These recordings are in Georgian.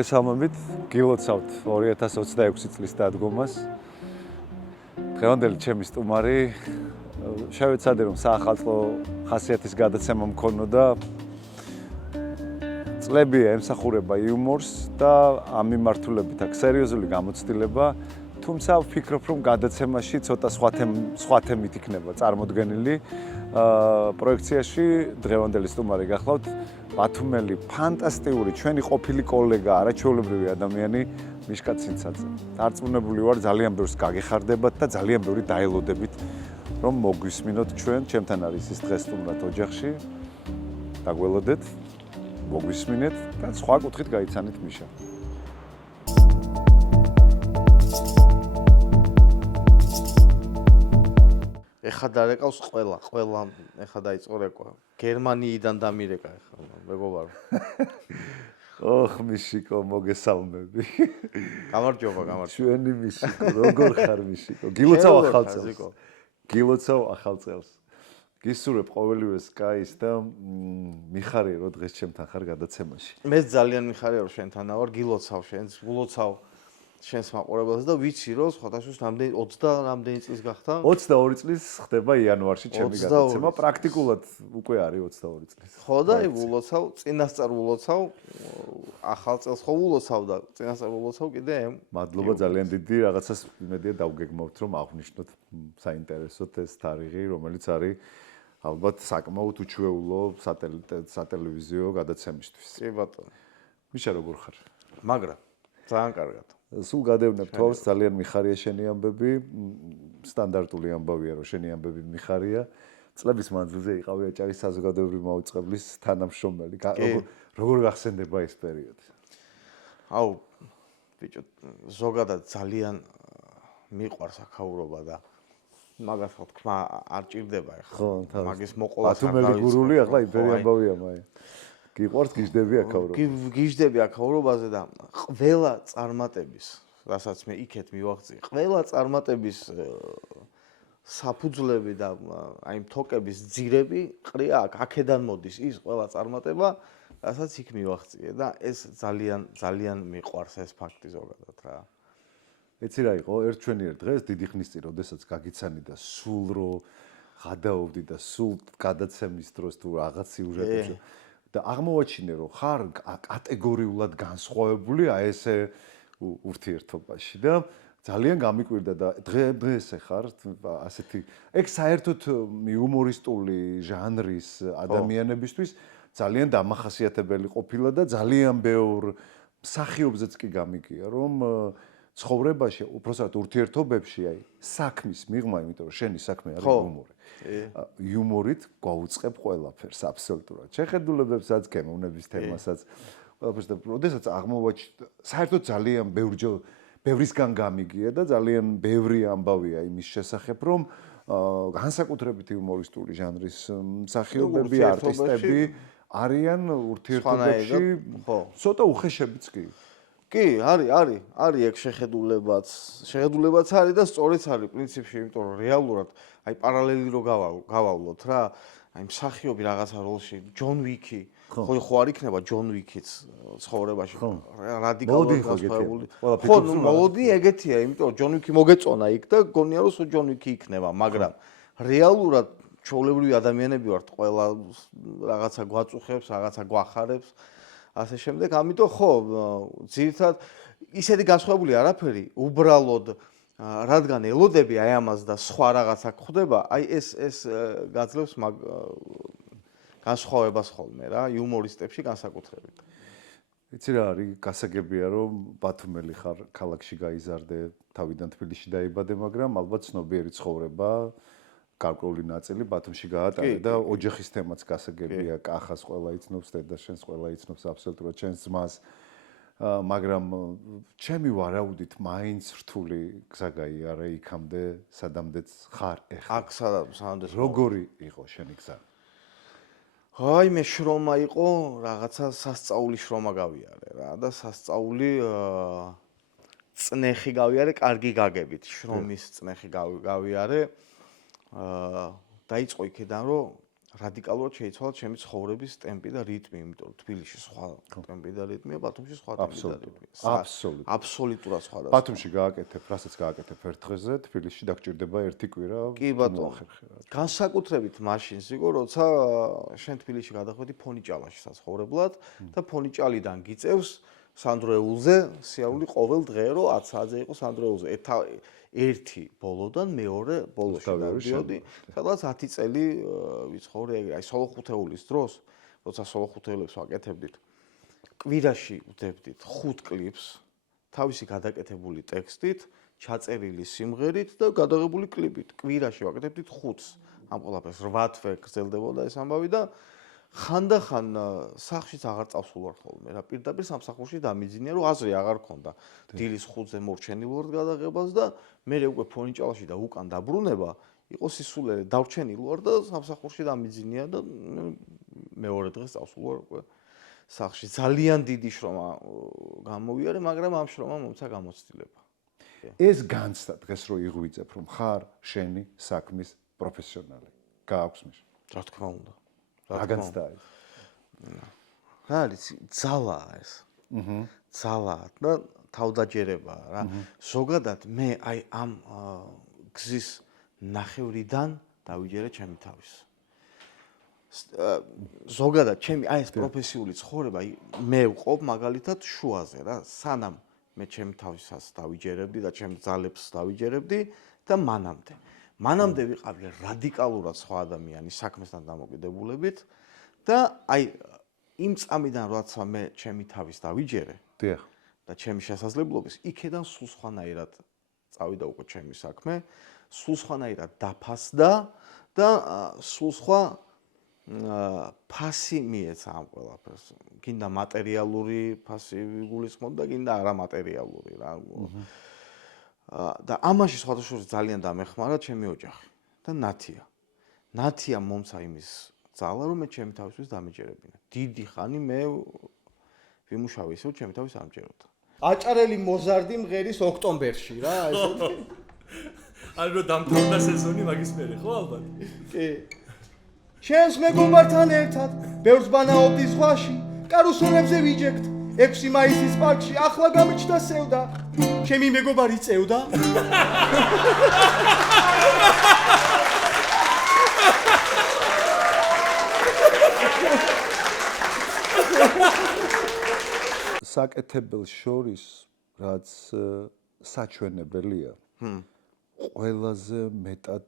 მოგესალმებით, გილოცავთ 2026 წლის დადგომას. დღევანდელი ჩემი სტუმარი შევეცადე რომ საახალწლო ხასიათის გადაცემა მქონოდა. წლებია ემსახურება იუმორს და ამ მიმართულებით აქვს სერიოზული გამოცდილება, თუმცა ვფიქრობ რომ გადაცემაში ცოტა სხვა თემით იქნება წარმოდგენილი. პროექციაში დღევანდელი სტუმარი გახლავთ ბათუმელი ფანტასტიკური ჩვენი ყოფილი კოლეგა, არაჩვეულებრივი ადამიანი მიშკა ცინცაძე. დარწმუნებული ვარ ძალიან ბევრს გაგეხარდებათ და ძალიან ბევრი დაელოდებით რომ მოგვისმინოთ ჩვენ, ჩემთან არის ის დღეს სტუმრად ოჯახში. დაგველოდეთ, მოგვისმინეთ და სხვა კუთხით გაიცანით მიშა. ეხა დარეკავს ყველა ეხა დაიწყო რეკვა. გერმანიიდან დამირეკა ეხა მეგობარო. ოხ მიშიკო, მოგესალმები. გამარჯობა. ჩვენი მიშიკო, როგორ ხარ მიშიკო? გილოცავ ახალწელს. გილოცავ ახალწელს. გისურვებ ყოველივეს კაის და მიხარია რომ დღეს ჩემთან ხარ გადაცემაში. მე ძალიან მიხარია რომ შენთანა ვარ, გილოცავ შენს, გულოცავ შენს მაყურებელს და ვიცი რომ სხვადასხვა რამდენი 20 რამდენი წლის გახდა? 22 წლის ხდება იანვარში ჩემი გადაცემა, პრაქტიკულად უკვე არის 22 წლის. ხო და აი ვულოცავ, წინასწარ ვულოცავ, ახალ წელს ხო ვულოცავ და წინასწარ ვულოცავ კიდე. მადლობა ძალიან დიდი, რაღაცას იმედია დავგეგმავთ რომ აღვნიშნოთ საინტერესოდ ეს თარიღი, რომელიც არის ალბათ საკმაოდ უჩვეულო სატელევიზიო გადაცემისთვის. კი ბატონო. მიშა როგორ ხარ? მაგრამ ძალიან კარგად. სულ გადევნებ თავს, ძალიან მიხარია შენი ამბები, სტანდარტული ამბავია რომ შენი ამბები მიხარია. წლების მანძილზე იყავი აჭარის საზოგადოებრივი მაუწყებლის თანამშრომელი. როგორ გახსენდება ეს პერიოდი? აუ, ბიჭო, ზოგადად ძალიან მიყვარს აქაურობა და მაგას ხო თქმა არ ჭირდება ეხლა. მაგის მოყოლას არ ბათუმელი გურული ახლა იფერი ამბავია მაი. გიყვარს გიждები აქაურობა. გიждები აქაურობაზე და ყველა წარმატების, რასაც მე იქეთ მივაღწი, ყველა წარმატების საფუძვლები და აი თოკების ძირები ყრია აქედან მოდის ის ყველა წარმატება, რასაც იქ მივაღწიე და ეს ძალიან მიყვარს ეს ფაქტი ზოგადად რა. ეცი რა იყო, ერთჩვენიერ დღეს დიდი ხნის წინ, როდესაც გაგიცანი და სულ რო გადაოვდი და სულ გადაცემის დროს თუ რაღაც სიუჟეტებში და აღმოვაჩინე რომ ხარ კატეგორიულად განსხვავებული აი ესე ურთიერთობაში და ძალიან გამიკვირდა და დღეს ხარ ასეთი ეგ საერთოდ იუმორისტული ჟანრის ადამიანებისთვის ძალიან დამახასიათებელი ყოფილა და ძალიან ბევრ მსახიობზეც კი გამიგია რომ ცხოვრებაში უпроსტად ურთიერთობებში აი საქმის მიღმა, იმიტომ რომ შენი საქმე არის იუმორი. იუმორით გვაუწყებ ყველაფერს აბსოლუტურად. შეხედულებებსაც, გემოვნების თემასაც, ყველაფერს და როდესაც აღმოვაჩინე, საერთოდ ძალიან ბევრისგან გამიგია და ძალიან ბევრი ამბავია იმის შესახებ, რომ განსაკუთრებით იუმორისტული ჟანრის მსახიობები, არტისტები არიან ურთიერთობაში, ცოტა უხეშებიც კი. კი, არის ეგ შეხედულებაც. შეხედულებაც არის და სწორიც არის პრინციპში, იმიტომ რომ რეალურად აი პარალელი რო გავავლოთ რა, აი მსახიობი რაღაცა როლში, ჯონ ვიკი, ხო არ იქნება ჯონ ვიკიც ცხოვრებაში რადიკალურად განსხვავებული. ხო, მოლოდი ეგეთია, იმიტომ რომ ჯონ ვიკი მოგეწონა იქ და გონია რომ ჯონ ვიკი იქნება, მაგრამ რეალურად ჩვეულებრივი ადამიანები ვართ, ყველა რაღაცა გვაწუხებს, რაღაცა გვახარებს. ასე შემდეგ, ამიტომ ხო, ძირითადად ისეთი განსხვავებული არაფერი, უბრალოდ რადგან ელოდები აი ამას და სხვა რაღაცა ხდება, აი ეს გაძლევს მაგ განსხვავებას ხოლმე რა, იუმორისტებში განსაკუთრებით. იცი რა არის, გასაგებია რომ ბათუმელი ხარ, ქალაქში გაიზარდე, თავიდან თბილისში დაიბადე, მაგრამ ალბათ ცნობიერი ცხოვრება გარკვეული ნაწილი ბათუმში გაატარე და ოჯახის თემაც გასაგებია, კახას ყველა იცნობს, დედაშენს ყველა იცნობს აბსოლუტურად, ჩვენს ძმას, მაგრამ ჩემი ვარაუდით მაინც რთული გზა გაიარა იქამდე, სადამდეც ხარ ეხლა. აქ სადამდეც როგორი იყო შენი გზა? აი მე შრომა იყო, რაღაცა სასწაული შრომა გავიარე რა და სასწაული წნეხი გავიარე, კარგი გაგებით, შრომის წნეხი გავიარე. დაიწყო იქიდან რომ რადიკალურად შეიცვალა ჩემი ცხოვრების ტემპი და რიტმი, იმიტომ რომ თბილისში სხვა ტემპი და რიტმია, ბათუმში სხვა ტემპი და რიტმია. აბსოლუტურად სხვა. ბათუმში გააკეთებ, რასაც გააკეთებ ერთ დღეზე, თბილისში დაგჭირდება ერთი კვირა. კი ბატონო. განსაკუთრებით მაშინ ზიგო, როცა შენ თბილისში გადახვედი ფონიჭალაში საცხოვრებლად და ფონიჭალიდან გიწევს სანდროეულზე, სიარული ყოველ დღე რომ 10 საათზე იყო სანდროეულზე. ერთი ბოლოდან მეორე ბოლოში დავდიოდი, სადაც 10 წელი ვიცხოვრე ეგრე, აი სოლოხუთეულის დროს, როცა სოლოხუთეულებს ვაკეთებდით, კვირაში ვდებდით 5 კლიპს, თავისი გადაკეთებული ტექსტით, ჩაწერილი სიმღერით და გადაღებული კლიპით. კვირაში ვაკეთებდით 5-ს. ამ ყველაფერს 8 თვე გრძელდებოდა ეს ამბავი და ხანდახან სახლშიც აღარ წავსულ ვარ ხოლმე რა პირდაპირ სამსახურში დამიძინია რომ აზრი აღარ ქონდა დილის 5-ზე მორჩენილ ვარ გადაღებას და მე უკვე ფონიჭალაში და უკან დაბრუნება იყო სისულელე დავრჩენილ ვარ და სამსახურში დამიძინია და მეორე დღეს წავსულ ვარ უკვე სახლში ძალიან დიდი შრომა გამოვიარე მაგრამ ამ შრომამ მომცა გამოცდილება ეს განცდა დღეს რო იღვიძებ რომ ხარ შენი საქმის პროფესიონალი გააქვს მის რა თქმა უნდა აგანცდა ეს. რა არის ძალაა ეს. ძალაა და თავდაჯერებაა რა. ზოგადად მე აი ამ გზის ნახევრიდან დავიჯერე ჩემი თავის. ზოგადად ჩემი აი ეს პროფესიული ცხოვრება მე ვყოფ მაგალითად შუაზე რა. სანამ მე ჩემი თავისას დავიჯერებდი და ჩემ ძალებს დავიჯერებდი და მანამდე ვიყავი რადიკალურად სხვა ადამიანი საქმესთან დამოკიდებულებით და აი იმ წამიდან როცა მე ჩემი თავის დავიჯერე და ჩემი შესაძლებლობის იქედან სულ სხვანაირად წავიდა უკვე ჩემი საქმე სულ სხვანაირად დაფასდა და სულ სხვა ფასი მიეცა ამ ყველაფერს გინდა მატერიალური ფასი გულისხმობდა გინდა არამატერიალური რა და ამაში სხვადასხვა ძალიან დამეხმარა ჩემი ოჯახი და ნათია მომცა იმის ძალა რომ მე ჩემი თავისთვის დამიჯერებინა დიდი ხანი მე ვიმუშავე ისე რომ ჩემი თავის ამჯეროდა აჭარელი მოზარდი მღერის ოქტომბერში რა ესეთი ანუ რომ დამთავრდა სეზონი მაგის მერე ხო ალბათ კი შენს მეგობართან ერთად ბევრს ბანაობდი ზღვაში კარუსელებზე ვიჯექთ 6 მაისის პარკში ახლა გამიჩნდა სევდა ჩემი მეგობარი წევდა საკეთებელ შორის რაც საჩვენებელია ყველაზე მეტად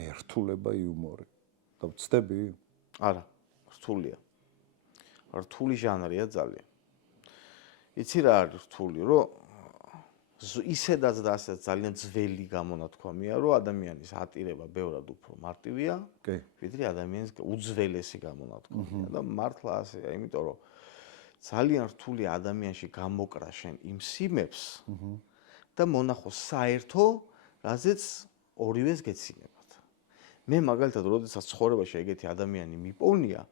მერტულება იუმორი და ვწდები არა რთული ჟანრია ძალიან იცი რა არის რთული რომ ისედაც და ასეც ძალიან ძველი გამონათქვამია რომ ადამიანის ატირება ბევრად უფრო მარტივია ვიდრე ადამიანის უძველესი გამონათქვამია და მართლა ასეა იმიტომ რომ ძალიან რთული ადამიანში გამოკრა შენ იმ სიმებს და მონახო საერთო რაზეც ორივეს გეცინებათ მე მაგალითად როდესაც ცხოვრებაში ეგეთი ადამიანი მიპოვნია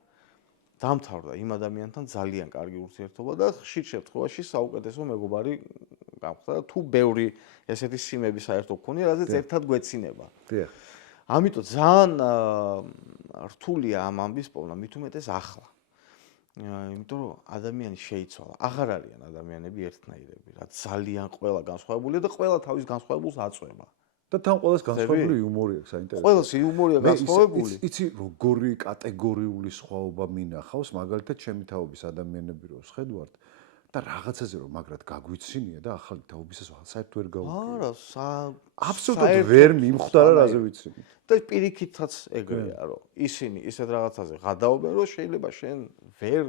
დამთავრდა იმ ადამიანთან ძალიან კარგი ურთიერთობა და ხშირ შემთხვევაში საუკეთესო მეგობარი გამხდა და თუ ბევრი ესეთი სიმები საერთო გქონია, რაზეც ერთად გვეცინება. დიახ. ამიტომ ძალიან რთულია ამ ამბის პოვნა, მით უმეტეს ახლა. იმიტომ რომ ადამიანი შეიცვალა. აღარ არიან ადამიანები ერთნაირები, რა ძალიან ყველა განსხვავებულია და ყველა თავის განსხვავებულს აწვება. და თან ყველას განსხვავებული იუმორი აქვს, საინტერესო. ყველას იუმორია განსხვავებული. იცი როგორი კატეგორიული სხვაობა მინახავს, მაგალითად ჩემი თაობის ადამიანები რო შედვართ და რაღაცაზე რომ მაგრად გაგვიცინია და ახალი თაობისას საერთოდ ვერ გავუკვირდი. არა, აბსოლუტურად ვერ მიმხვდარა რაზე ვიცინი. და პირიქითაც ეგრეა, რომ ისინი ისეთ რაღაცაზე გადაობენ, რომ შეიძლება შენ ვერ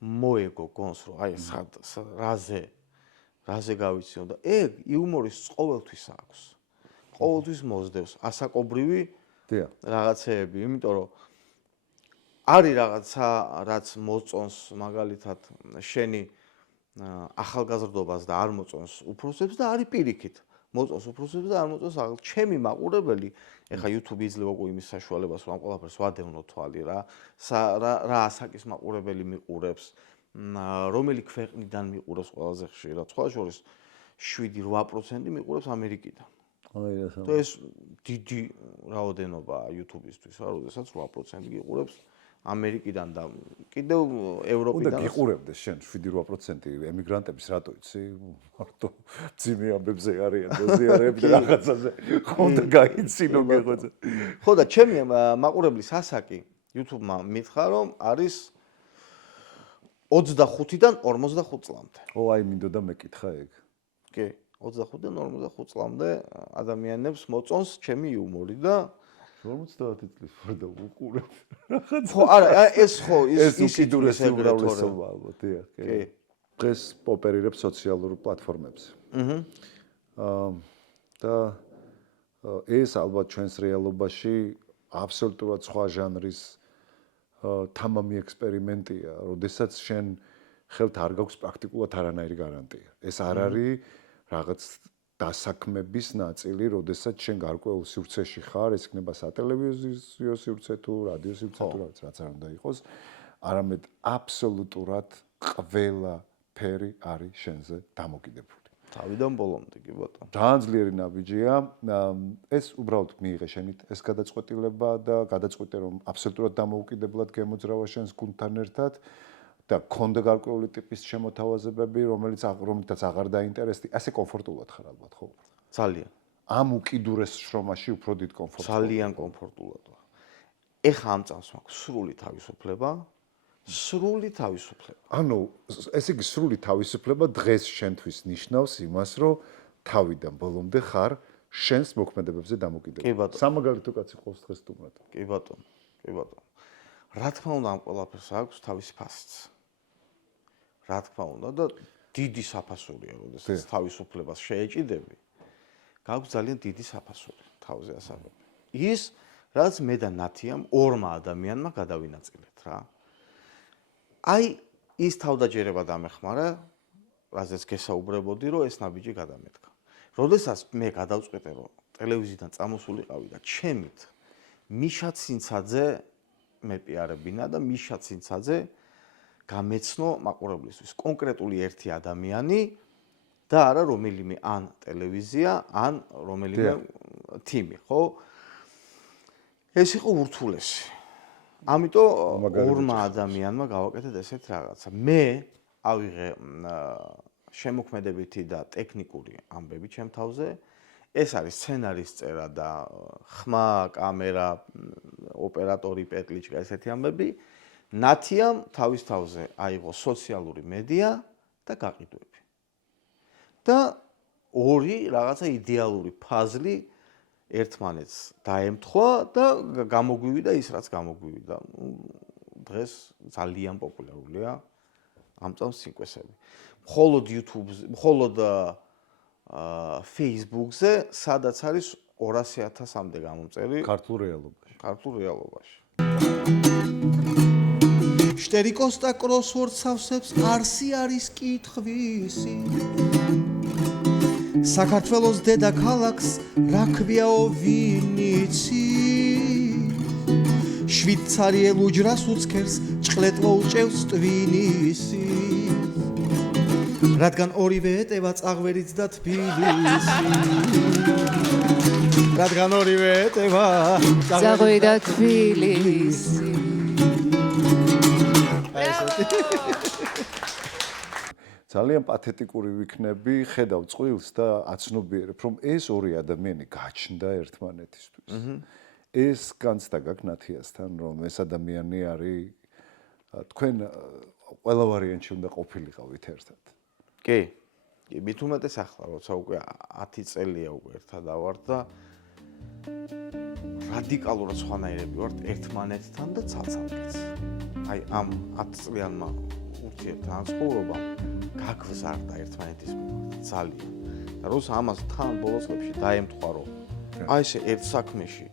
მოეგო გონს, რომ აი რაზე გავიცინო და ეგ იუმორის ყოველთვის აქვს. ყოველთვის მოსდევს ასაკობრივი რაღაცეები, იმიტომ რომ არის რაღაცა, რაც მოწონს მაგალითად შენი ახალგაზრდობას და არ მოწონს უფროსებს და არის პირიქით. მოწონს უფროსებს და არ მოწონს ახალ. ჩემი მაყურებელი, ეხა YouTube იძლევა უკვე იმის საშუალებას, რომ ამ ყველაფერს ვადევნო თვალი რა. რა ასაკის მაყურებელი მიყურებს, რომელი ქვეყნიდან მიყურებს ყველაზე ხშირად. სხვა შორის 7-8% მიყურებს ამერიკიდან. აი რა. და ეს დიდი რაოდენობა YouTube-ისთვის რა, როდესაც 8% გიყურებს ამერიკიდან და კიდევ უნდა ევროპიდან. გიყურებდეს შენ 7-8% ემიგრანტების რატო იცი? მარტო ძიმე ამბებზე არიან დოზიარები და რაღაცაზე. ხონდა გაიცინო გეღოძე. ხო და ჩემი მაყურებლის ასაკი YouTube-მა მითხრა რომ არის 25-დან 45 წლამდე. ო აი მინდოდა მეკითხა ეგ. კი, 25-დან 45 წლამდე ადამიანებს მოწონს ჩემი იუმორი და 50 წლის ვარდა უყურებ. ხო, არა, ეს ხო ეს ის უკიდურესი ეგრეთორე. უმრავლესობა ალბათ, დიახ, კი. დღეს ოპერირებს სოციალურ პლატფორმებზე. და ეს ალბათ ჩვენს რეალობაში აბსოლუტურად სხვა ჟანრის თამამი ექსპერიმენტია, როდესაც შენ ხელთ არ გაქვს პრაქტიკულად არანაირი გარანტია. ეს არ არის რაღაც დასაქმების ნაწილი, როდესაც შენ გარკვეულ სივრცეში ხარ, ეს იქნება სატელევიზიო სივრცე თუ რადიო სივრცე თუ რაც არ უნდა იყოს, არამედ აბსოლუტურად ყველა ფერი არის შენზე დამოკიდებული. თავიდან ბოლომდე კი ბატონო. ძალიან ძლიერი ნაბიჯია. ეს უბრალოდ მიიღე შენით ეს გადაწყვეტილება და გადაწყვეტე რომ აბსოლუტურად დამოუკიდებლად გემოძრავა შენს გუნდთან ერთად და ქონდა გარკვეული ტიპის შემოთავაზებები, რომელთაც აღარ დაინტერესდი, ასე კომფორტულად ხარ ალბათ, ხო? ძალიან. ამ უკიდურეს შრომაში უფრო დიდ კომფორტს. ძალიან კომფორტულად ვარ. ეხა ამ წამს მაქვს სრული თავისუფლება. სრული თავისუფლება. ანუ ესე იგი სრული თავისუფლება დღეს შენთვის ნიშნავს იმას, რომ თავიდან ბოლომდე ხარ შენს მოქმედებებზე დამოკიდებული. კი ბატონო. სამაგალითო კაცი ყავს დღეს თუმრად. კი ბატონო. კი ბატონო. რა თქმა უნდა ამ ყველაფერს აქვს თავისი ფასიც. რა თქმა უნდა და დიდი საფასურია, როდესაც თავისუფლებას შეეჭიდები. გაქვს ძალიან დიდი საფასური თავზე ასაღები. ის რაც მე და ნათიამ ორმა ადამიანმა გადავინაწილეთ რა. აი ის თავდაჯერება დამეხმარა, რაზეც გესაუბრებოდი, რომ ეს ნაბიჯი გადამედგა. როდესაც მე გადავწყვეტე, რომ ტელევიზიიდან წამოსულიყავი და ჩემით მიშა ცინცაძე მეპიარებინა და მიშა ცინცაძე გამეცნო მაყურებლისთვის კონკრეტული ერთი ადამიანი და არა რომელიმე ან ტელევიზია, ან რომელიმე თიმი, ხო? ეს იყო ურთულესი. ამიტომ ორმა ადამიანმა გავაკეთეთ ესეთ რაღაცა. მე ავიღე შემოქმედებითი და ტექნიკური ამბები ჩემ თავზე. ეს არის სცენარის წერა და ხმა, კამერა, ოპერატორი, პეტლიჩკა, ესეთი ამბები. ნათიამ თავის თავზე აიღო სოციალური მედია და გაყიდვები. და ორი რაღაცა იდეალური ფაზლი ერთმანეთს დაემთხვა და გამოგვივიდა ის რაც გამოგვივიდა. დღეს ძალიან პოპულარულია ამ წამს სინკვესები. მხოლოდ YouTube-ზე, მხოლოდ Facebook-ზე, სადაც არის 200,000-მდე გამომწერი ქართულ რეალობაში. ქართულ რეალობაში. შტერიკოსტა კროსვორდს ავსებს არსი არის კითხვისი. საქართველოს დედაქალაქს რა ქვიაო ვინიცი. შვიცარიელ უჯრას უცქერს ჭყლეტლო უჭევს ტვინისი. რადგან ორივე ეტევა წაღვერიც და თბილისი. რადგან ორივე ეტევა წაღვი და თბილისი. ძალიან პათეტიკური ვიქნები, ხედავ წყვილს და აცნობიერებ, რომ ეს ორი ადამიანი გაჩნდა ერთმანეთისთვის. ეს განცდა გაქვს ნათიასთან, რომ ეს ადამიანი არის თქვენ ყველა ვარიანტში უნდა ყოფილიყავით ერთად. კი. კი, მით უმეტეს ახლა, როცა უკვე 10 წელია უკვე ერთად ავართ და რადიკალურად სხვანაირები ვართ ერთმანეთთან და ცალ-ცალკეც. აი ამ 10 წლიანმა ურთიერთთან ცხოვრობამ გაგვზარდა ერთმანეთის მიმართ ძალიან. და როცა ამას თან ბოლოს წლებში დაემთხვა, რომ აი ესე ერთ საქმეში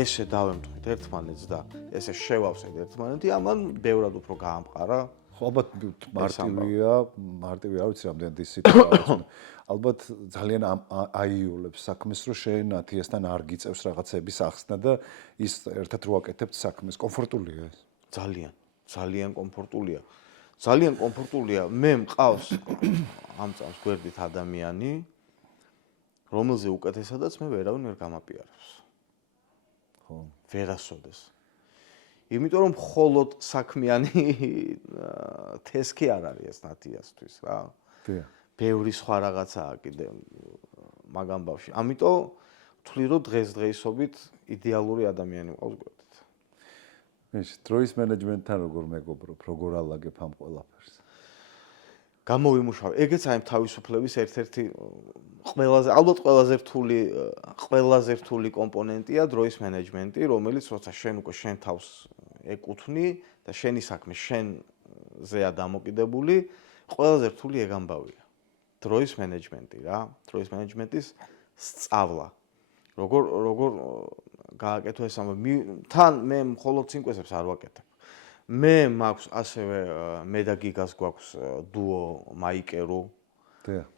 ესე დავემთხვით ერთმანეთს და ესე შევავსეთ ერთმანეთი, ამან ბევრად უფრო გაამყარა. ხო, ალბათ მარტივია, არ ვიცი რამდენად ის სიტუაცია. ალბათ ძალიან აიოლებს საქმეს, რომ შენ ნათიასთან არ გიწევს რაღაცების ახსნა და ის ერთად რო აკეთებთ საქმეს. კომფორტულია ეს? ძალიან კომფორტულია. ძალიან კომფორტულია. მე მყავს ამ წამს გვერდით ადამიანი, რომელზე უკეთესადაც მე ვერავინ ვერ გამაპიარებს. ხო. ვერასოდეს. იმიტომ რომ მხოლოდ საქმიანი თესქი არ არის ეს ნათიასთვის რა. დიახ. ბევრი სხვა რაღაცაა კიდე მაგამ ბავში. ამიტომ ვთვლი რომ დღესდღეობით იდეალური ადამიანი მყავს გვერდით. ის დროის მენეჯმენტთან როგორ მეგობრობ, როგორ ალაგებ ამ ყველაფერს? გამოვიმუშავე. ეგეც აი თავისუფლების ერთ-ერთი ყველაზე ალბათ ყველაზე რთული კომპონენტია დროის მენეჯმენტი, რომელიც როცა შენ უკვე შენ თავს ეკუთვნი და შენი საქმე შენზეა დამოკიდებული, ყველაზე რთული ეგ ამბავია. დროის მენეჯმენტი რა, დროის მენეჯმენტის სწავლა. როგორ გააკეთო ეს ამბავი. თან მე მხოლოდ წინკვესებს არ ვაკეთებ. მე მაქვს ასევე მე და გიგას გვაქვს დუო მაიკერო. დიახ.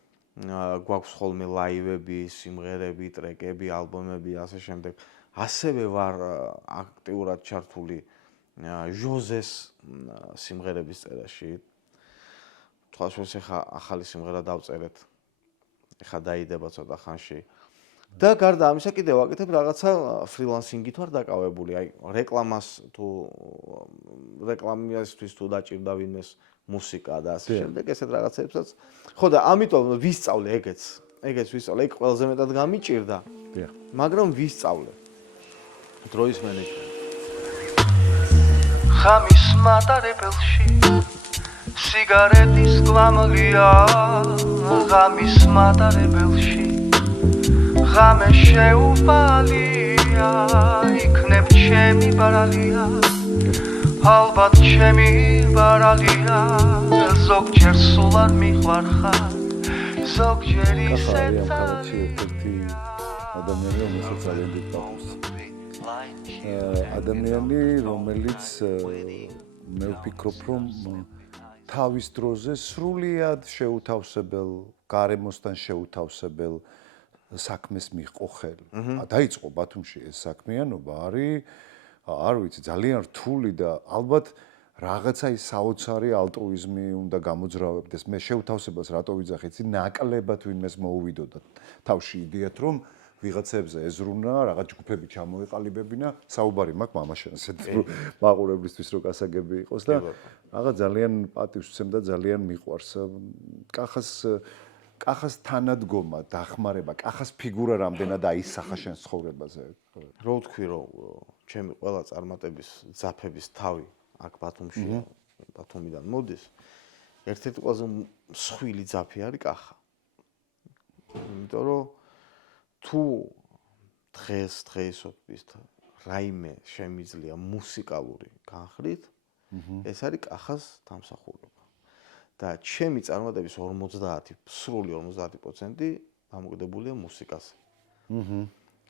გვაქვს ხოლმე ლაივები, სიმღერები, ტრეკები, ალბომები, ასე შემდეგ. ასევე ვარ აქტიურად ჩართული ჟოზეს სიმღერების წერაში. თვალშორის ახლა ახალი სიმღერა დავწერეთ. ახლა დაიდება ცოტა ხანში. და გარდა ამისა კიდე ვაკეთებ რაღაცა ფრილანსინგით ვარ დაკავებული. აი რეკლამას თუ რეკლამისთვის თუ დაჭირდა ვინმეს მუსიკა და ასე შემდეგ ესეთ რაღაცებსაც. ხო და ამიტომ ვისწავლე ეგეც ვისწავლე. ეგ ყველაზე მეტად გამიჭირდა. დიახ. მაგრამ ვისწავლე დროის მენეჯმენტი. ხამის მატარებელში სიგარეტის გვამლია ღამის მატარებელში ღამე შეუვალია იქნებ ჩემი ბარალია ალბათ ჩემი ბარალია ზოგჯერ სულ არ მიყვარხარ ზოგჯერ ისეც ერთი ადამიანი რომელსაც ძალიან დიდ პატივს ადამიანი რომელიც მე ვფიქრობ რომ თავის დროზე სრულიად შეუთავსებელ გარემოსთან შეუთავსებელ საქმეს მიჰყო ხელი. დაიწყო ბათუმში ეს საქმიანობა არის არ ვიცი ძალიან რთული და ალბათ რაღაცა ის საოცარი ალტრუიზმი უნდა გამოძრავებდეს. მე შეუთავსებას რატო ვიძახი, იცი ნაკლებად ვინმეს მოუვიდოდა თავში იდეათ რომ ვიღაცებზე ეზრუნა, რაღაც ჯგუფები ჩამოეყალიბებინა, საუბარი მაქვს მამაშენ ასეთ მაყურებლისთვის რო გასაგები იყოს და რაღაც ძალიან პატივს ვცემ და ძალიან მიყვარს. კახას თანადგომა, დახმარება, კახას ფიგურა რამდენად აისახა შენ ცხოვრებაზე. რო ვთქვი რომ ჩემი ყველა წარმატების ძაფების თავი აქ ბათუმშია, ბათუმიდან მოდის. ერთ-ერთი ყველაზე მსხვილი ძაფი არის კახა. იმიტომ რომ თუ დღესდღეობით რაიმე შემიძლია მუსიკალური განხრით, ეს არის კახას დამსახურება. და ჩემი წარმატების 50% დამოკიდებულია მუსიკაზე.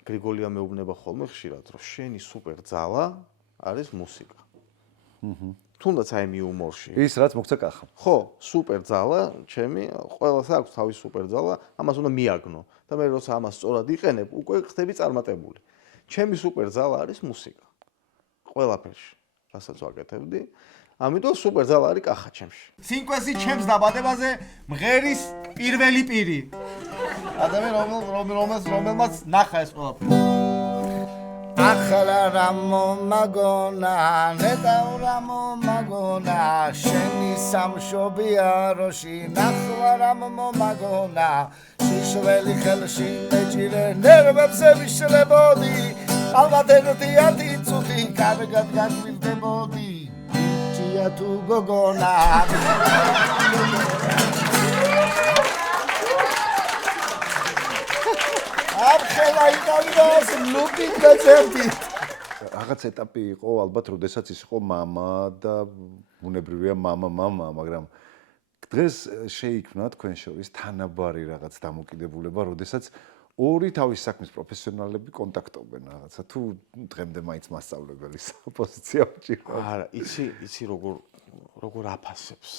გრიგოლია მეუბნება ხოლმე ხშირად, რომ შენი სუპერ ძალა არის მუსიკა. თუნდაც აი მიუმორში. ის რაც მოგცა კახა. ხო, სუპერ ძალა, ჩემი, ყველას აქვს თავის სუპერ ძალა, ამას უნდა მიაგნო. და მე როცა ამას სწორად იყენებ, უკვე ხდები წარმატებული. ჩემი სუპერ ძალა არის მუსიკა. ყველაფერში, რასაც ვაკეთებდი. ამიტომ სუპერ ძალა არის კახა ჩემში. სინკვესი ჩემს დაბადებაზე მღერის პირველი პირი. ადამიანი რომელმაც ნახა ეს ყველაფერი. ახლა რა მომაგონა, ნეტაურა მომაგონა, შენი სამშობია როში, ნახლა რა მომაგონა, შიშველი ხელში მეჭირე ნერვებზე ვიშლებოდი, ალბათ ერთიანი წუთი კარგად გაგვირდებოდი. ია თუ გოგონა აბხელა იტალიას ლუკი გაწერდი რაღაც ეტაპი იყო ალბათ როდესაც ის იყო мама და უნებრივია мама, მაგრამ დღეს შეიქმნა თქვენ შორის თანაბარი რაღაც დამოკიდებულება, როდესაც ორი თავის საქმის პროფესიონალები კონტაქტობენ რაღაცა თუ დღემდე მაინც მასწავლებლის პოზიცია ვჭირდება. არა, იცი როგორ აფასებს.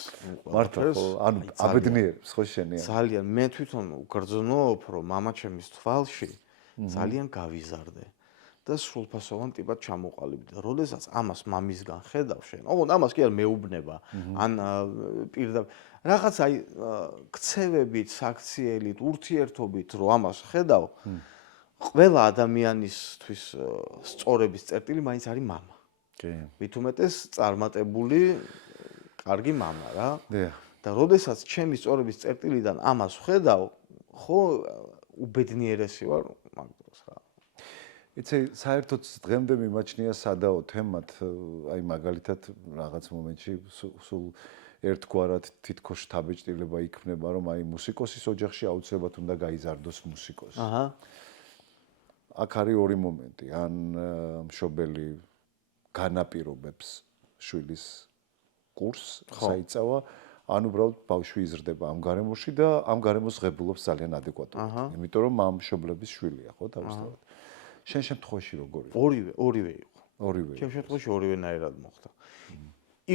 მართლა ხო, ანუ აბედნიერებს ხო შენია. ძალიან მე თვითონ გრძნობ, რომ მამაჩემის თვალში ძალიან გავიზარდე და სრულფასოვან ტიპად ჩამოყალიბდი. და როდესაც ამას მამისგან ხედავ შენ, ოღონდ ამას კი არ მეუბნება, ან პირდაპირ რაღაც აი ქცევებით, საქციელით, ურთიერთობით რო ამას ხედავ, ყველა ადამიანისთვის სწორების წერტილი მაინც არის მამა. კი. მით უმეტეს წარმატებული კარგი მამა რა. დიახ. და როდესაც ჩემი სწორების წერტილიდან ამას ხედავ, ხო უბედნიერესი ვარ მაგ დროს რა. იცი, საერთოდ დღემდე მიმაჩნია სადაო თემად, აი მაგალითად რაღაც მომენტში სულ ერთგვარად თითქოს შთაბეჭდილება იქნება, რომ აი მუსიკოსის ოჯახში აუცილებლად უნდა გაიზარდოს მუსიკოსი. აჰა. აქ არის ორი მომენტი, ან მშობელი განაპირობებს შვილის კურსს, საიწავა, ან უბრალოდ ბავშვი იზრდება ამ გარემოში და ამ გარემოს ღებულობს ძალიან ადეკვატურად. იმიტომ რომ ამ მშობლების შვილია, ხო, თავისთავად. შენ შემთხვევაში როგორი? ორივე იყო. ორივე. ჩემ შემთხვევაში ორივენაირად მოხდა.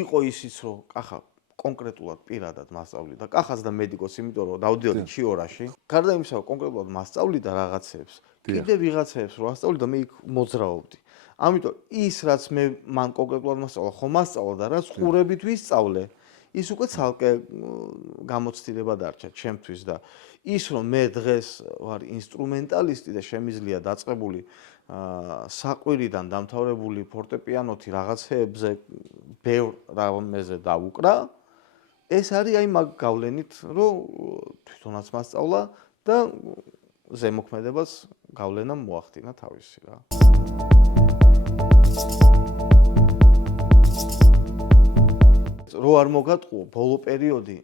იყო ისიც რომ კახა კონკრეტულად პირადად მასწავლიდა. კახაც და მედიკოსი, იმიტომ რომ დავდიოდი ჩიორაში. გარდა იმისა, რომ კონკრეტულად მასწავლიდა რაღაცებს, კიდე ვიღაცებს რო ასწავლიდა, მე იქ მოძრაობდი. ამიტომ ის რაც მე მან კონკრეტულად მასწავლა, ხო მასწავლა და რაც ყურებით ვისწავლე, ის უკვე ცალკე გამოცდილება დარჩა ჩემთვის და ის რომ მე დღეს ვარ ინსტრუმენტალისტი და შემიძლია დაწყებული საყვირიდან დამთავრებული ფორტეპიანოთი რაღაცეებზე ბევრ რამეზე დავუკრა, ეს არის აი მაგ გავლენით, რომ თვითონაც მასწავლა და ზემოქმედებას გავლენა მოახდინა თავისი რა. რო არ მოგატყუო, ბოლო პერიოდი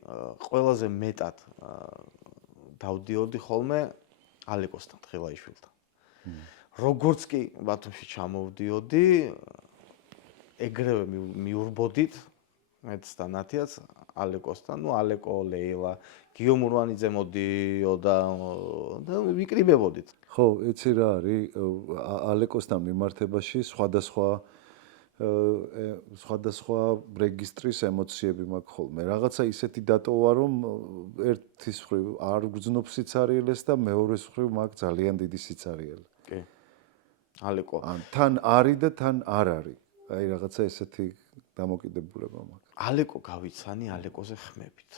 ყველაზე მეტად დავდიოდი ხოლმე ალეკოსთან, თხილაიშვილთან. როგორც კი ბათუმში ჩამოვდიოდი, ეგრევე მიურბოდით მეც და ნათიაც ალეკოსთან, ალეკო, ლეილა, გიო მურვანიძე მოდიოდა და ვიკრიბებოდით. ხო, იცი რა არის, ალეკოსთან მიმართებაში სხვადასხვა რეგისტრის ემოციები მაქვს ხოლმე. რაღაცა ისეთი დატოვა, რომ ერთის მხრივ არ გძნობ სიცარიელეს და მეორეს მხრივ მაქვს ძალიან დიდი სიცარიელე. კი. ალეკო. თან არის და თან არ არის. აი რაღაცა ესეთი დამოკიდებულება მაქვს. ალეკო გავიცანი ალეკოზე ხმებით.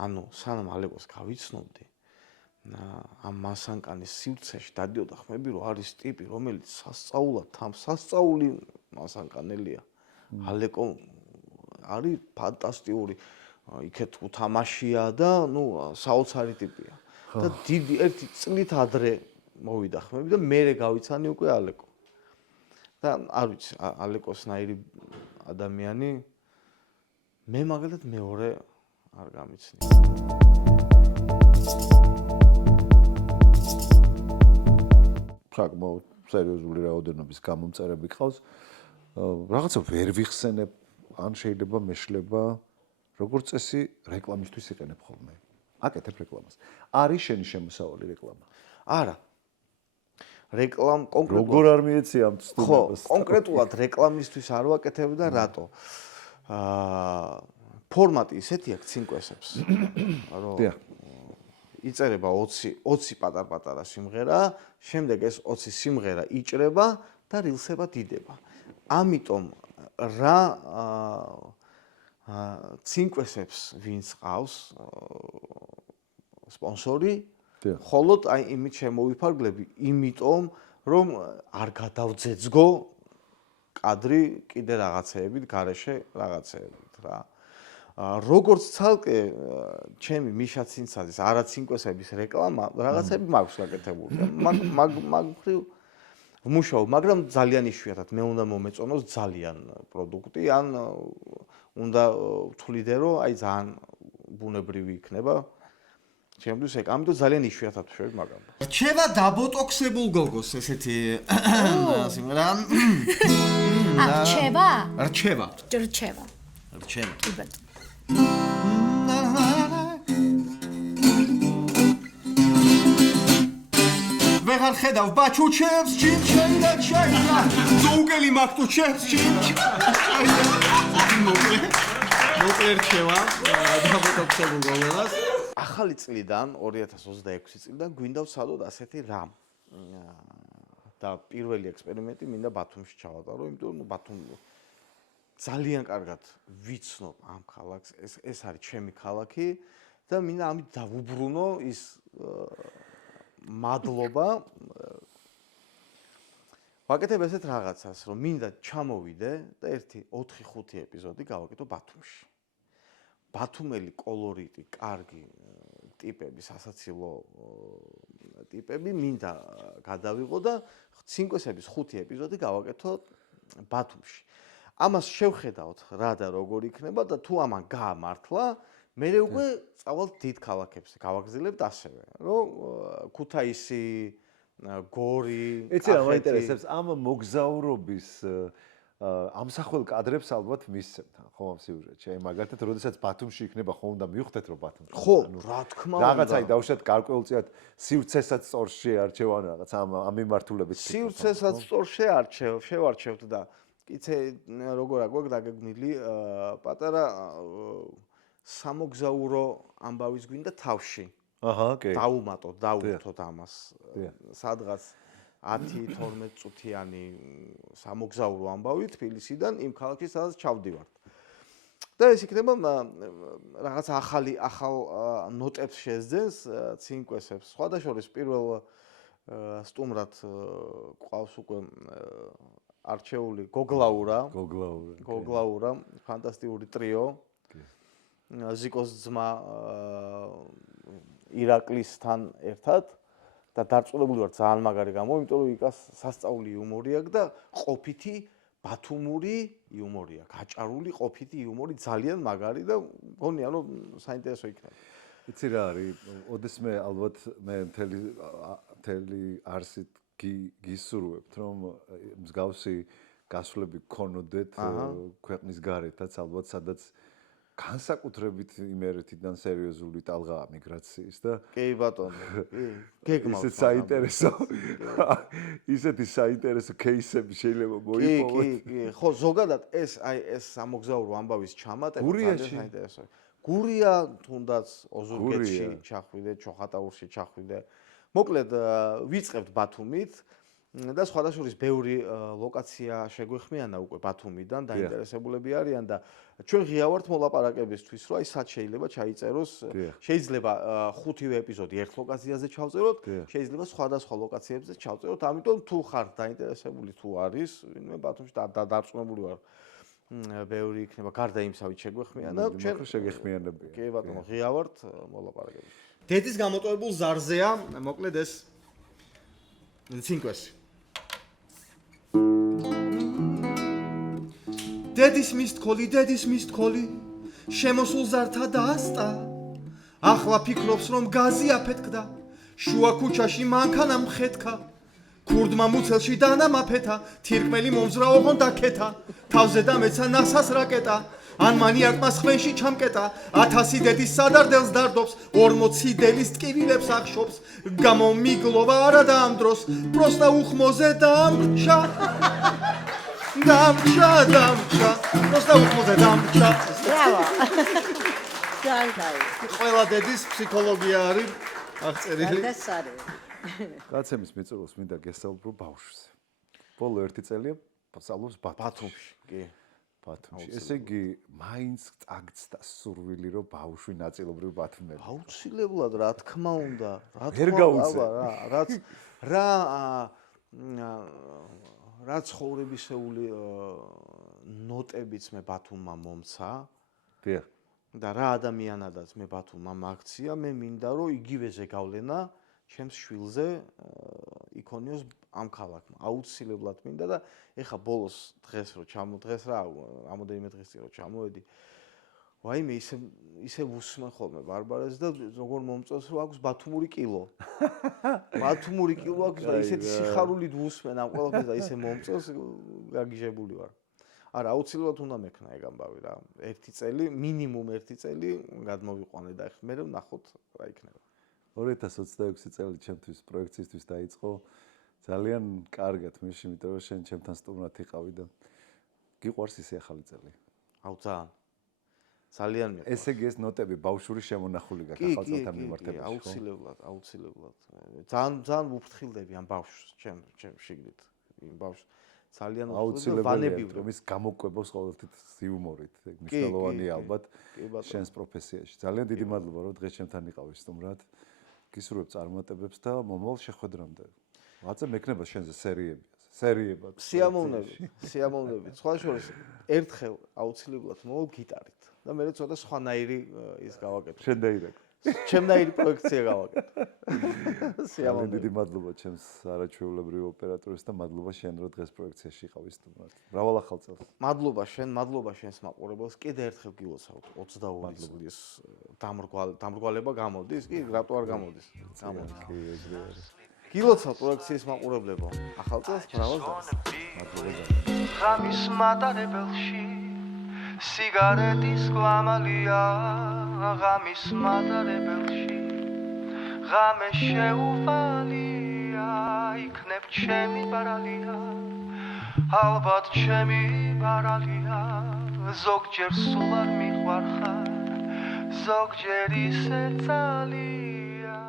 ანუ სანამ ალეკოს გავიცნობდი, ამ მასანკანის სივრცეში დადიოდა ხმები, რომ არის ტიპი, რომელიც სასწაული მასანკანელია. ალეკო არის ფანტასტიკური, იქეთ უთამაშია და საოცარი ტიპია. და დიდი ერთი წლით ადრე მოვიდა ხმები და მე გავიცანი უკვე ალეკო. და არ ვიცი, ალეკოსნაირი ადამიანი მე მაგალითად მეორე არ გამიცნია. საკმაოდ სერიოზული რაოდენობის გამომწერები ყავს. რაღაცა ვერ ვიხსენებ, ან შეიძლება მეშლება, როგორც წესი რეკლამისთვის იყენებ ხოლმე. აკეთებ რეკლამას. არის შენი შემოსავალი რეკლამა? არა. რეკლამ კონკრეტულად როგორ არ მიეცი ამ ცდუბებას? ხო, კონკრეტულად რეკლამისთვის არ ვაკეთებ და რატო? ფორმატი ისეთი აქვს ცინკვესებს, რომ იწერება 20 პატარ-პატარა სიმღერა, შემდეგ ეს 20 სიმღერა იჭრება და რილსება დიდება. ამიტომ რა ცინკვესებს ვინც ყავს სპონსორი, ხოლოდ აი იმით შემოვიფარგლები, იმიტომ რომ არ გადავძეძგო კადრი კიდე რაღაცეებით, გარეშე რაღაცეებით რა. როგორც ცალკე ჩემი მიშა ცინცაძის არაცინკვესების რეკლამა რაღაცები მაქვს გაკეთებული. მაგ მხრივ ვმუშაობ, მაგრამ ძალიან იშვიათად მე უნდა მომეწონოს ძალიან პროდუქტი, ან უნდა ვთვლიდე, რომ აი ძალიან ბუნებრივი იქნება. ჩემთვის ეგ, ამიტომ ძალიან იშვიათად ვშვებ მაგამ. რჩება დაბოტოქსებულ გოგოს ესეთი სიმღერა. რჩება? რჩება. რჩება. რჩება. კი ბატონო. ვეღარ ხედავ ბაჩუჩებს, ჩინჩენი და ჩაია. ზუგელი მაქტუჩებს, მოკლე რჩება დაბოტოქსებულ გოგოს. ახალი წლიდან 2026 წლიდან გვინდა ვცადოთ ასეთი რამ. და პირველი ექსპერიმენტი მინდა ბათუმში ჩავატარო, იმიტომ რომ ბათუმი ძალიან კარგად ვიცნობ ამ ქალაქს, ეს არის ჩემი ქალაქი და მინდა ამით დავუბრუნო ის მადლობა. ვაკეთებ ესეთ რაღაცას, რომ მინდა ჩამოვიდე და 4-5 ეპიზოდი გავაკეთო ბათუმში. ბათუმელი კოლორიტი, კარგი ტიპები, სასაცილო ტიპები მინდა გადავიღო და ცინკვესების 5 ეპიზოდი გავაკეთო ბათუმში. ამას შევხედავთ რა და როგორ იქნება და თუ ამან გაამართლა, მე უკვე წავალ დიდ ქალაქებზე, გავაგზავნებთ ასევე, რომ ქუთაისი, გორი, ეცი რა მაინტერესებს ამ მოგზაურობის ამსახველ კადრებს ალბათ მისცემთ, ხო ამ სიუჟეტში. აი მაგალითად, როდესაც ბათუმში იქნება, ხო უნდა მივხვდეთ რომ ბათუმში. ხო, რა თქმა უნდა. რაღაცა დაუშვათ გარკვეულწილად სივრცესაც სწორ შეარჩევ ან რაღაც ამ მიმართულებით. სივრცესაც სწორ შევარჩევთ და კიცე როგორ აგვაქვს დაგეგმილი პატარა სამოგზაურო ამბავის გვინდა თავში. აჰა, კი. დავუთოთ ამას. სადღაც 10-12 წუთიანი სამოგზაურო ამბავი თბილისიდან იმ ქალაქში სადაც ჩავდივართ. და ეს იქნება რაღაც ახალ ნოტებს შეძენს ცინკვესებს. სხვადასხვა პირველ სტუმრად ყავს უკვე არჩეული გოგლაურა, ფანტასტიკური ტრიო. ზიკოს ძმა ირაკლისთან ერთად და დარწმუნებული ვარ ძალიან მაგარი გამო, იმიტომ რომ იქას სასწაული იუმორი აქვს და ყოფითი ბათუმური იუმორი აქვს, გაჭარული ყოფითი იუმორი ძალიან მაგარი და მგონია რომ საინტერესო იქნება. იცი რა არის, ოდესმე ალბათ მე მთელი არსით გისურვებთ რომ მსგავსი გასვლები გქონოდეთ ქვეყნის გარეთაც ალბათ სადაც განსაკუთრებით იმერეთიდან სერიოზული ტალღაა მიგრაციის და კი ბატონო, გეგმავს. ისეთი საინტერესო кейსები შეიძლება მოიპოვოთ. კი, ხო, ზოგადად ეს სამოგზაურო ამბავის ჩამატება ძალიან საინტერესოა. გურია თუნდაც ოზურგეთში ჩახვიდე, ჩოხატაურში ჩახვიდე. მოკლედ ვიწყებთ ბათუმით და სხვადასხვა ბევრი ლოკაცია შეგვეხმიანა უკვე ბათუმიდან, დაინტერესებულები არიან და ჩვენ ღია ვართ მოლაპარაკებისთვის, რომ აი სად შეიძლება ჩაიწეროს, შეიძლება 5 ეპიზოდი ერთ ლოკაციაზე ჩავწეროთ, შეიძლება სხვადასხვა ლოკაციებზე ჩავწეროთ, ამიტომ თუ ხართ დაინტერესებული, თუ არის, ვინმე ბათუმში დარწმუნებული ვარ, ბევრი იქნება გარდა იმსავით შეგვეხმიანა, ჩვენ შეგეხმიანებია. კი ბატონო, ღია ვართ მოლაპარაკებისთვის. დედის გამოტოვებულ ზარზეა, მოკლედ ეს ცინკვესი. დედის მისთქოლი, შემოსულ ზართა დაასტა. ახლა ფიქრობს რომ გაზი აფეთქდა, შუა ქუჩაში მანქანა მხედქა. ქურდმა მუცელში დანამაფეთა, თირკმელი მომზრაოღონ დაკეთა. თავზე დამეცა ნასას რაკეტა. ან მანიაკმა სხვენში ჩამკეტა, 1000 დედის სადარდელს დარდობს, 40 დელის ტკივილებს ახშობს, გამომიგლოვა არა და ამ დროს, პროსტა უხმოზე დამრჩა. პროსტა უხმოზე დამრჩა. ბრავო. ძალიან. ყველა დედის ფსიქოლოგია არის აღწერილი. კაცემის მიწურულს მინდა გესაუბრო ბავშვზე. ბოლო 1 წელია სწავლობს ბათუმში. კი. ბათუმში. ესე იგი, მაინც წაგცდა სურვილი, რომ ბავშვი ნაწილობრივ ბათუმელი. აუცილებლად, რა თქმა უნდა, რა ცხოვრებისეული ნოტებიც მე ბათუმმა მომცა. დიახ. და რა ადამიანადაც მე ბათუმმა მაქცია, მე მინდა რომ იგივეზე გავლენა ჩემს შვილზე იქონიოს ამ ქალაქმა. აუცილებლად მინდა და ეხა ბოლოს დღეს რა რამოდენიმე დღის წინ რომ ჩამოვედი. ვაიმე ისე ვუსმენ ხოლმე ბარბარეს და როგორ მომწონს რომ აქვს ბათუმური კილო. ბათუმური კილო აქვს და ისეთი სიხარულით ვუსმენ ამ ყველაფერს და ისე მომწონს, გაგიჟებული ვარ. არა, აუცილებლად უნდა მექნა ეგ ამბავი რა. 1 წელი, მინიმუმ 1 წელი გადმოვიყვანე და ეხლა მე ვნახოთ რა იქნება. 2026 წელი ჩემთვის პროექციისთვის დაიწყო ძალიან კარგად მის, იმიტომ რომ შენ ჩემთან სტუმრად იყავი და გიყვარს ისე ახალი წელი. აუ ძალიან მიყვარს. ესე იგი ეს ნოტები ბავშვური შემონახული გაქვს ახალ წელთან მიმართებაში. აუცილებლად. ძალიან ვუფრთხილდები ამ ბავშვს, ჩემ შიგნით. იმ ბავშვს ძალიან აუცილებელია ვანებივი. რომ ის გამოკვებავს ყოველთვის იუმორით. ეგ მნიშვნელოვანია ალბათ შენს პროფესიაში. ძალიან დიდი მადლობა რომ დღეს ჩემთან იყავით სტუმრად. გისურვებ წარმატებებს და მომავალ შეხვედრამდე. რაღაცა მექნება შენზე სერიებად. სიამოვნებით. სხვა შორის ერთხელ აუცილებლად მოვალ გიტარით და მე ცოტა სხვანაირი ის გავაკეთე. ჩემნაირი პროექცია გავაკეთე. ძალიან დიდი მადლობა ჩემს არაჩვეულებრივ ოპერატორს და მადლობა შენ რომ დღეს პროექციაში იყავი სტუმრად. მრავალ ახალ წელს. მადლობა შენს მაყურებელს. კიდე ერთხელ გილოცავთ 22 წლის დამრგვალება გამოდის, კი, რატო არ გამოდის? კი, გილოცავთ პროექციის მაყურებლებო. ახალ წელს მრავალ წელს. ღამის მატარებელში სიგარეტის კვამალია ღამის მატარებელში ღამე შეუვალია იქნებ ჩემი ბარალია ალბათ ჩემი ბარალია ზოგჯერ სულ არ მიყვარხარ ზოგჯერ ისე ძალია